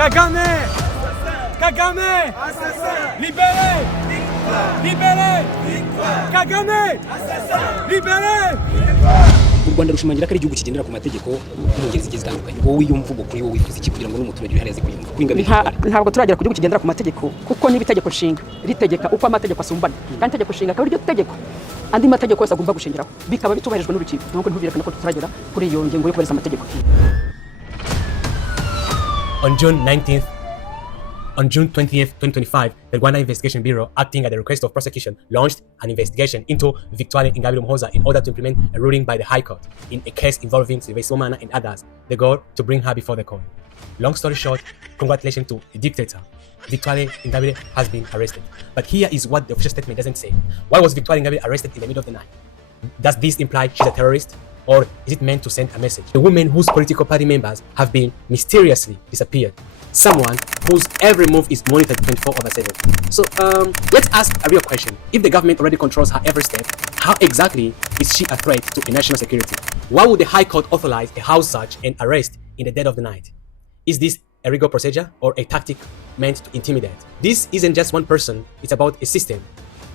Kagame! Kagame! Libéré! Libéré! Kagame! Libéré! U Rwanda rushimangira ko ari igihugu kigendera ku mategeko mu ngeri zigiye zitandukanye. Wowe yumvugo kuri wowe wifuza iki kugira ngo n'umuturage uhereze kuyumva kuri Ingabire? Ntabwo turagera ku gihugu kigendera ku mategeko kuko niba itegeko nshinga ritegeka uko amategeko asumbana kandi itegeko nshinga akaba iryo tegeko andi mategeko yose agomba gushingiraho bikaba bitubahirijwe n'urukiko nuko ntubirekana ko turagera kuri iyo ngingo yo kubahiriza amategeko. On June 20th, 2025, the Rwanda Investigation Bureau, acting at the request of prosecution, launched an investigation into Victoire Ingabire Umuhoza in order to implement a ruling by the High Court in a case involving Sylvester Somana and others. The goal to bring her before the court. Long story short, congratulations to the dictator. Victoire Ingabire has been arrested. But here is what the official statement doesn't say. Why was Victoire Ingabire arrested in the middle of the night? Does this imply she's a terrorist? Or is it meant to send a message? The women whose political party members have been mysteriously disappeared. Someone whose every move is monitored 24/7. So let's ask a real question. If the government already controls her every step, how exactly is she a threat to a national security? Why would the High Court authorize a house search and arrest in the dead of the night? Is this a legal procedure or a tactic meant to intimidate? This isn't just one person, it's about a system.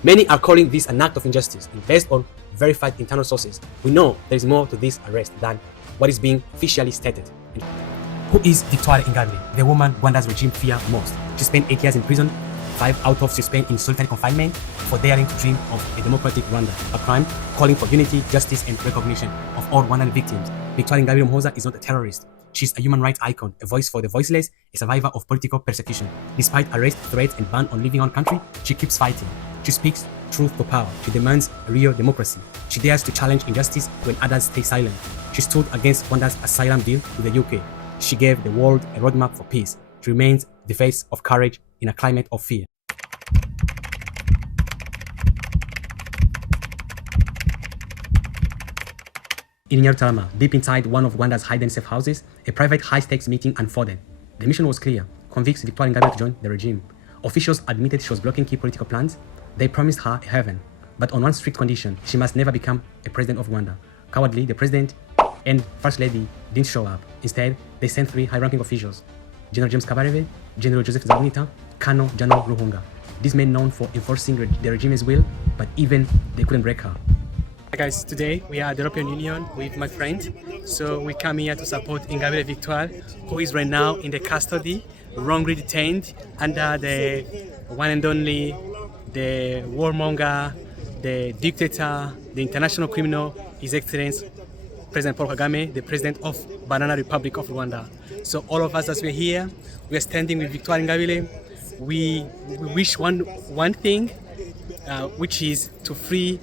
Many are calling this an act of injustice, and based on verified internal sources, we know there is more to this arrest than what is being officially stated. Who is Victoire Ingabire, the woman Rwanda's regime fear most? She spent 8 years in prison, 5 out of she spent in solitary confinement for daring to dream of a democratic Rwanda, a crime calling for unity, justice, and recognition of all Rwandan victims. Victoire Ingabire Umuhoza is not a terrorist. She's a human rights icon, a voice for the voiceless, a survivor of political persecution. Despite arrest, threats, and ban on leaving our country, she keeps fighting. She speaks truth to power. She demands a real democracy. She dares to challenge injustice when others stay silent. She stood against Rwanda's asylum deal with the UK. She gave the world a roadmap for peace. She remains the face of courage in a climate of fear. In Nyarutarama, deep inside one of Rwanda's hidden safe houses, a private high-stakes meeting unfolded. The mission was clear: convince Victoire Ingabire to join the regime. Officials admitted she was blocking key political plans. They promised her a heaven, but on one strict condition: she must never become a president of Rwanda. Cowardly, the president and First Lady didn't show up. Instead, they sent 3 high-ranking officials: General James Kabarebe, General Joseph Zabunita, Colonel General Ruhunga. These men known for enforcing the regime's will, but even they couldn't break her. Hi guys, today we are at the European Union with my friend. So we come here to support Ingabire Victoire, who is right now in the custody, wrongly detained under the one and only, the warmonger, the dictator, the international criminal, His Excellency President Paul Kagame, the President of Banana Republic of Rwanda. So all of us as we're here, we're standing with Victoire Ingabire. We wish one thing, which is to free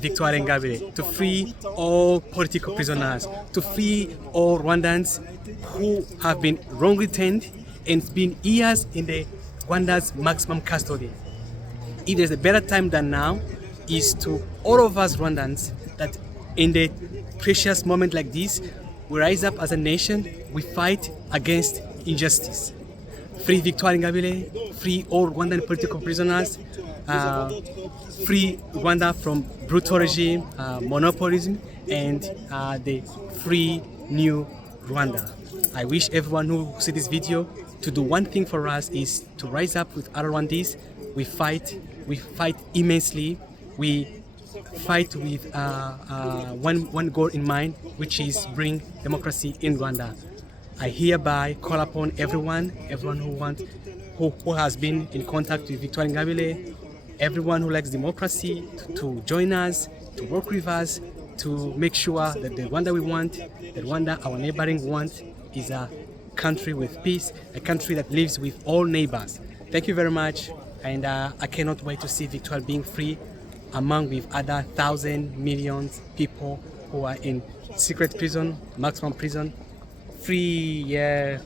Victoire Ingabire, to free all political prisoners, to free all Rwandans who have been wrongly detained and been years in the Rwanda's maximum custody. If there's a better time than now, is to all of us Rwandans that in the precious moment like this, we rise up as a nation, we fight against injustice. Free Victoire Ingabire, free all Rwandan political prisoners, free Rwanda from brutal regime, monopolism, and the free new Rwanda. I wish everyone who sees this video to do one thing for us, is to rise up with other Rwandese. We fight immensely. We fight with one goal in mind, which is bring democracy in Rwanda. I hereby call upon everyone who has been in contact with Victoire Ingabire, everyone who likes democracy, to join us, to work with us, to make sure that the Rwanda we want, the Rwanda our neighboring want, is a country with peace, a country that lives with all neighbors. Thank you very much, and I cannot wait to see Victoire being free among with other millions people who are in secret prison, maximum prison. Free, yeah.